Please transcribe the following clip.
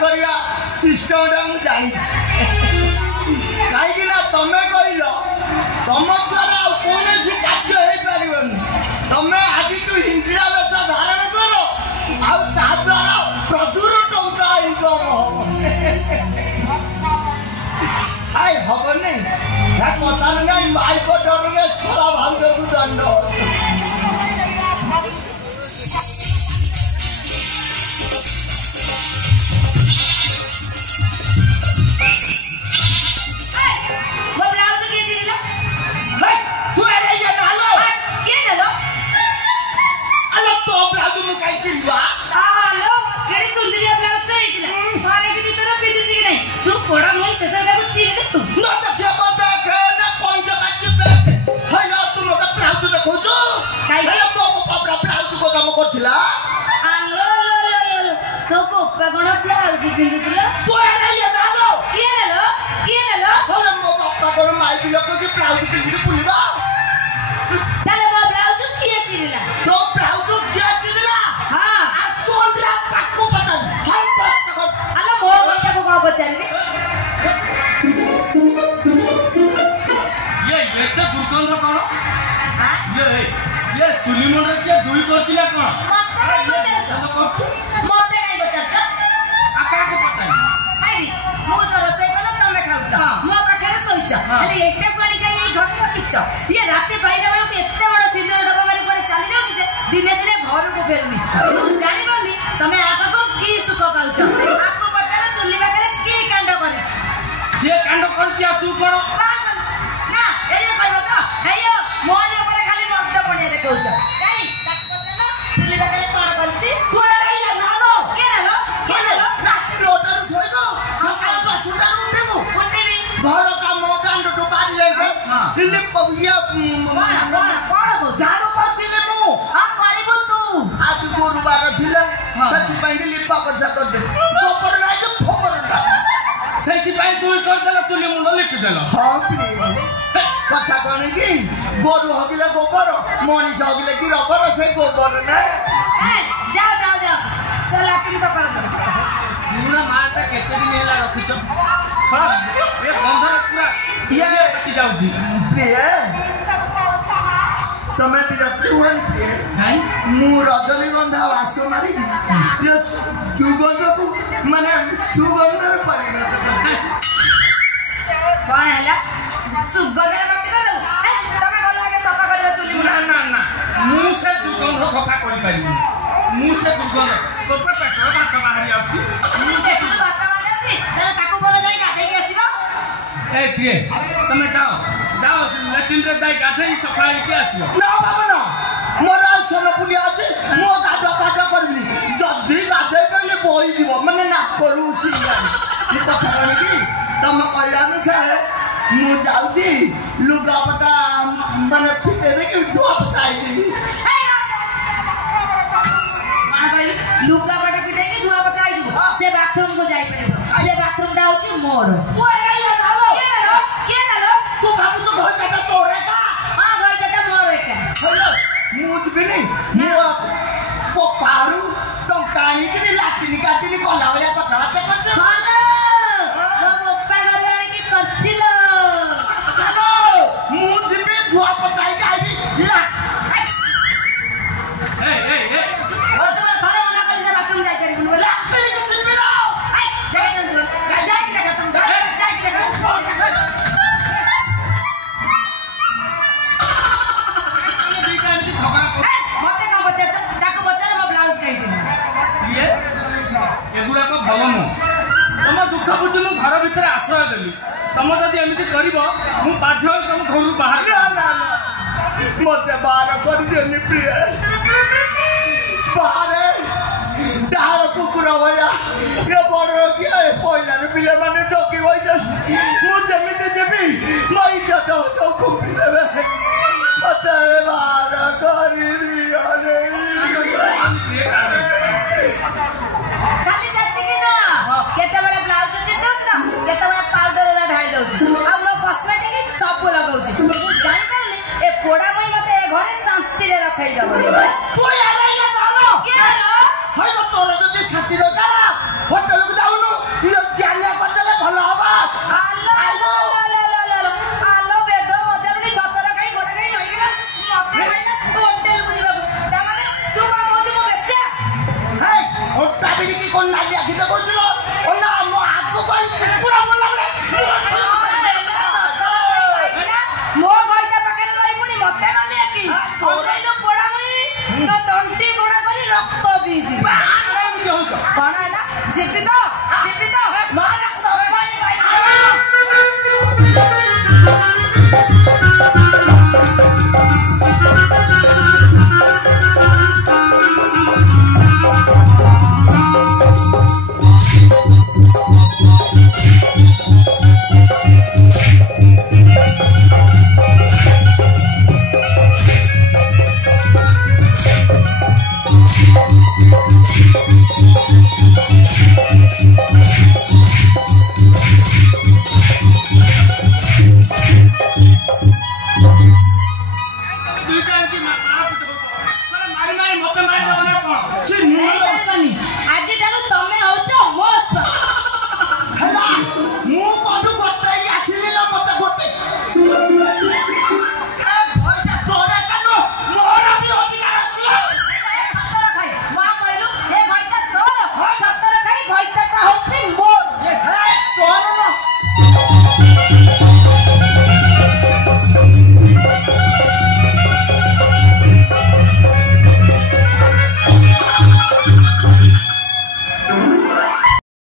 करवा सिस्टमटा मुझे जानी कहीं तमें कहल तुम द्वारा कौन कार्य हो पार तमें आज हिंसा बेचा धारण कर द्वारा प्रचुर टंका इनकम हम हम नहीं कथा नहीं माइक डर में सारा भाग दंड कोड़ा मोई से सरगा कुछ चीज तू ना तो क्या बात है ना कौन सा काची पे है ना तुम लोग प्लाउज देखो जो काई है तो पापा प्लाउज को काम करथिला आलो लो तो पापा कोन प्लाउज पिंदुला तो है ये ना लो किए लो हम मो पापा को माई भी लोग की प्लाउज पिंदी पुलिबा ताले बा प्लाउज किए चिरला तो प्लाउज किए चिरला हां आ सोंद्रा पाको पता हम पाको आलो मो बेटा को कौन बचाली ये तो दुर्गंध कौन हां ये चुली मुंडा के दुई करतिला कौन मते नहीं बचाछ आका को पता नहीं हाई मो तो रसोई कला तमे खाउछ मो पाखरे सोइछ खाली एटे पानी खाई नहीं घर रखिछ ये राते पाइला बेला के एते बड़ सिजर डबा मारी पड़े चली जाउ जे दिने दिने घर को फेरनी मु जानि बनी तमे आपा को की सुख पाउछ आपको पता तुली बाकरे की कांड करिछ जे कांड करछि आ तू कोन ना एयो कहबो तो हेयो मोर ऊपर खाली मर्द बने देखौछ काई ताक पचना तुली बाकरे कोन करछि तू है ना लो के लो राती रोटर सोइबो सकाळ तो सुटा उठेबो उठेबी घर काम कांड तो पारी ले दिल्ली पबिया कोन जानो करथिले मु हां करबो तू आज गुरुवार थिले सती पाइले लिपा करजा कर दे गोपर ना जो फोपर ना सेति पाई दुई कर देला चुली मुंडा लिपि देला हां कथा कोन की गोरु हगिले गोबर मनीष हगिले की रबर से गोबर ना जा चला तुम सफल कर पूरा मारता केते दिन हेला रखिछ ये गंधर पूरा ये पट्टी जाउची प्रिय तमे विरक्ति हुन प्रिय हाय मु रजनीगंधा वास मारी ये दुर्गंध को माने सुगंधर परिणत कोन हैला सुगंधर कति करू तमे गला के सफा कर चुली ना मु से दुर्गंध सफा करि पारिबी मु से दुर्गंध तो पेट भात बाहरी आउची मु पेट भात बाहरी आउची ताको बोले जाई गाधे के आसीबो ए प्रिय तमे जाओ लेट्रिन रे जाई गाधे सफा के आसीबो ना बाबा ना मोरा सोनपुरी आछे मो गाधा पाटा करबी जदी गाधे पले बोई दिबो माने ना करू सिंगा नि कथा करबी तम कहलानु से मु जाउची लुगापटा माने फिटे रे कि धुआ पचाई दी लुगा बड़ा पिटे के धुआ बचाई दिबो से बाथरूम को जाई परबो से बाथरूम दा होची मोर ओ एरा या नालो के नालो तू बाबू तो घर जाता तोरे का हां घर जाता मोर एटा हेलो मु जबिनी मु को पारू तो कानी के लाटिनी काटिनी कोला वाला कथा करछ हेलो वो पप्पा घर की करछिलो हेलो मु जबे धुआ पचाई आई ला ए दुख बुझी मु घर भीतर आश्रय देली तुम जदि एमती कर बाध्य तुम घर बाहर मत बाहर कर देनी प्रिय बाहर डाल कुकुर भया ये बड़ किए पैसा पिले मैंने ठकी मुझे देवी मैं इज्जत सब खुबी देवे मत बाहर कर केते बड़ा ब्लाउज चिटौछ ना केते बड़ा पाउडर रा ढाई दउछ आ लो कॉस्मेटिक सब लगाउछ जानि परले ए पोड़ा मई मते घरे शांति रे रखै जाबो तू यार या नालो के लो हय तो तोर जति शांति रे का होटल को जाऊ ମିଛ କହୁଛୁ